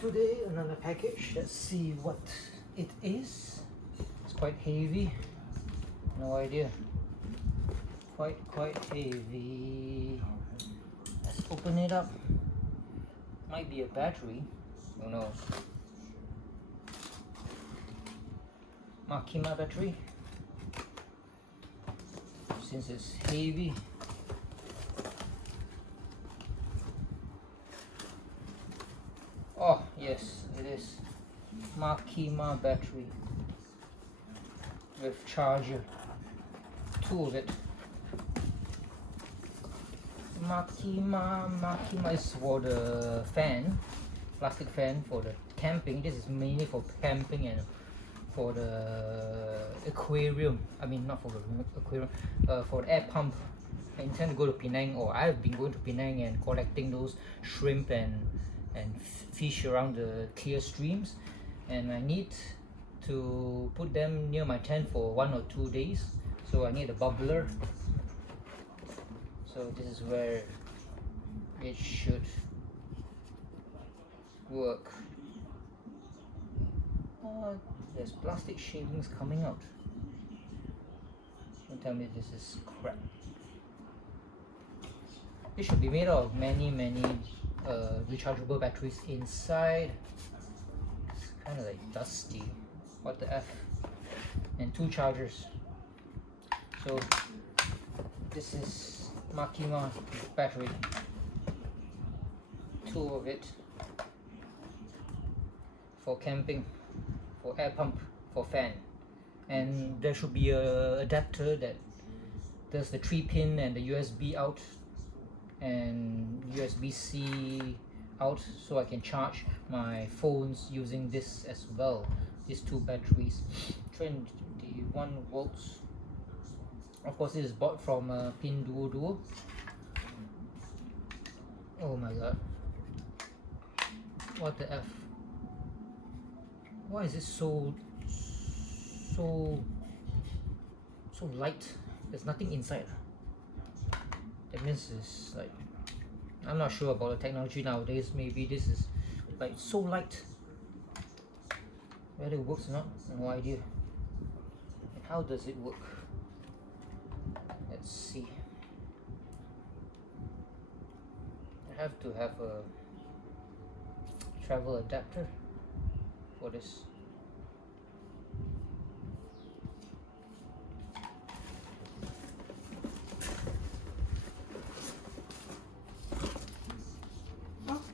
Today another package. Let's see what it is. It's quite heavy. No idea. Quite heavy. Let's open it up. Might be a battery. Who knows? Makita battery. Since it's heavy. Oh yes, it is Makita battery with charger, two of it. Makita is for the fan, plastic fan for the camping. This is mainly for camping and for the aquarium. I mean not for the aquarium, for the air pump. I intend to go to Penang, or I've been going to Penang and collecting those shrimp and fish around the clear streams, and I need to put them near my tent for 1 or 2 days, so I need a bubbler. So this is where it should work. There's plastic shavings coming out. Don't tell me this is crap. It should be made out of many rechargeable batteries inside. It's kind of like dusty. What the F? And 2 chargers. So this is Makita battery. 2 of it for camping, for air pump, for fan. And there should be a adapter that does the 3-pin and the USB out and USB-C out, so I can charge my phones using this as well. These 2 batteries, 21 volts. Of course, this is bought from Pinduoduo. Oh my god, what the F? Why is it so light? There's nothing inside. That means it's like, I'm not sure about the technology nowadays. Maybe this is like so light. Whether it works or not, no idea. And how does it work? Let's see. I have to have a travel adapter for this.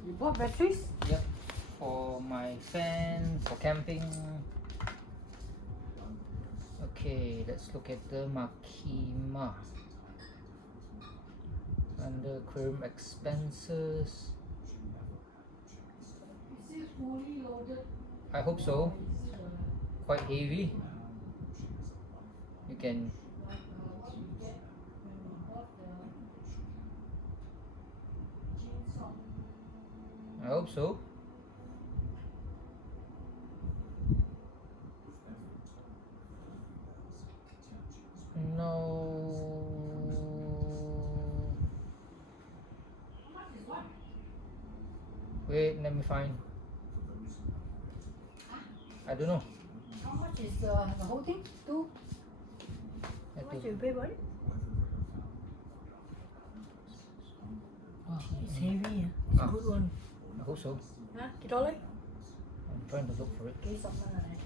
You bought batteries? Yep, for my fan, for camping. Okay, let's look at the Makita. Under aquarium expenses. Is it fully loaded? I hope so. Quite heavy. You can. I hope so. No. Wait, let me find. I don't know. How much is the whole thing? 2? How much you pay for it? Oh, it's heavy. It's a good one. I hope so. Huh? $1? I'm trying to look for it. Okay, something like that.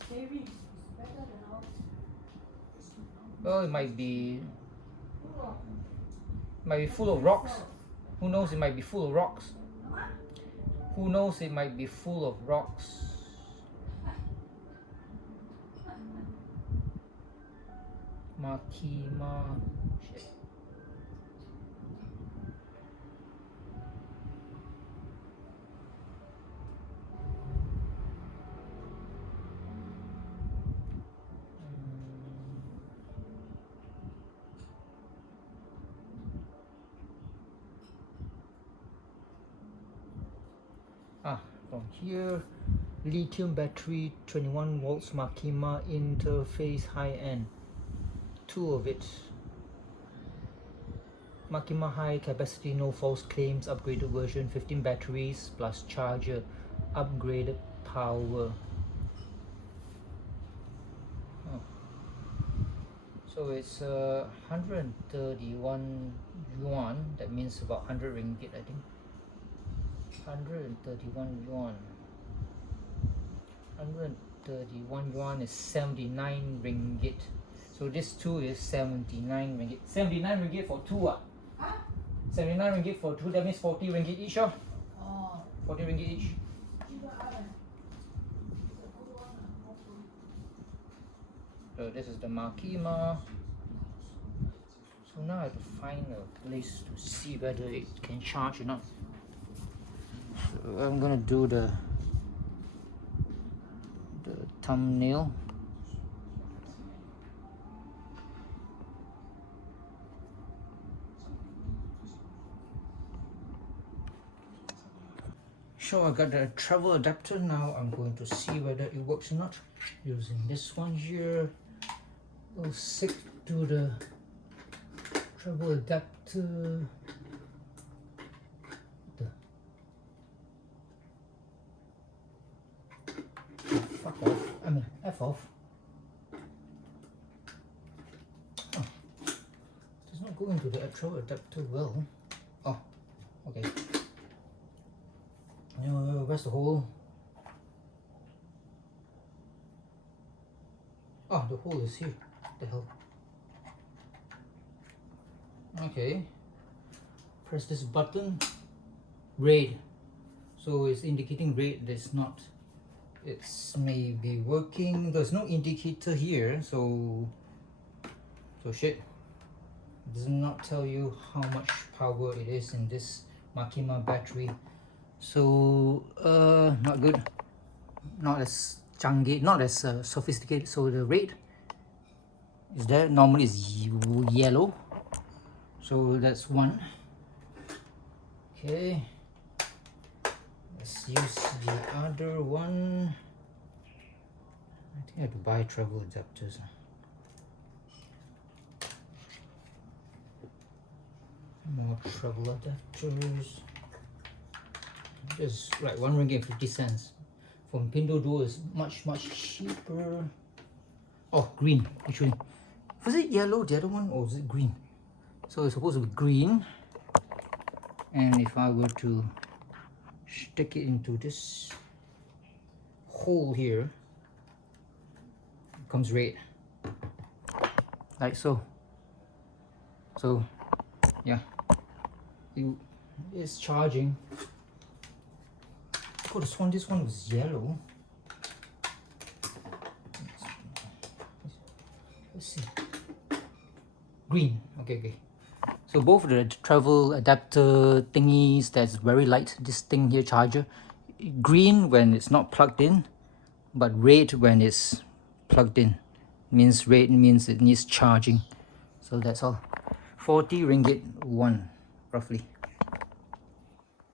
It's heavy. It's better than ours. Well, it might be full of rocks. Who knows? It might be full of rocks. Who knows? It might be full of rocks. Makita. Shit. From here, lithium battery, 21 volts, Makita interface, high end. 2 of it. Makima high capacity, no false claims, upgraded version, 15 batteries plus charger, upgraded power. Oh. So it's 131 yuan, that means about 100 ringgit I think. 131 yuan. 131 yuan is 79 ringgit. So this two is 79 ringgit. 79 ringgit for two. Huh? 79 ringgit for two, that means 40 ringgit each. Oh. Oh, 40 ringgit each. So this is the Makima. So now I have to find a place to see whether it can charge or not. So I'm gonna do the thumbnail. So I got the travel adapter. Now I'm going to see whether it works or not using this one here. We'll stick to the travel adapter. Fuck off. I mean F off. Oh. It's not going to the travel adapter well. Oh, okay. Where's the hole? Oh, the hole is here. What the hell? Okay. Press this button. Red. So it's indicating red. That's not. It's maybe working. There's no indicator here, so shit. It does not tell you how much power it is in this Makima battery. So not good, not as canggih, not as sophisticated. So the red is there, normally is yellow, so that's one. Okay, let's use the other one. I think I have to buy travel adapters. More travel adapters. Just like 1 ringgit and 50 cents. From Pinduoduo is much cheaper. Oh, green. Which one? Was it yellow, the other one, or was it green? So it's supposed to be green. And if I were to stick it into this hole here, it comes red. Like so. So, yeah. It's charging. Oh, this one was yellow. Let's see. Green. Okay. So both of the travel adapter thingies, that's very light. This thing here, charger, green when it's not plugged in, but red when it's plugged in. Means red means it needs charging. So that's all. 40 ringgit one, roughly.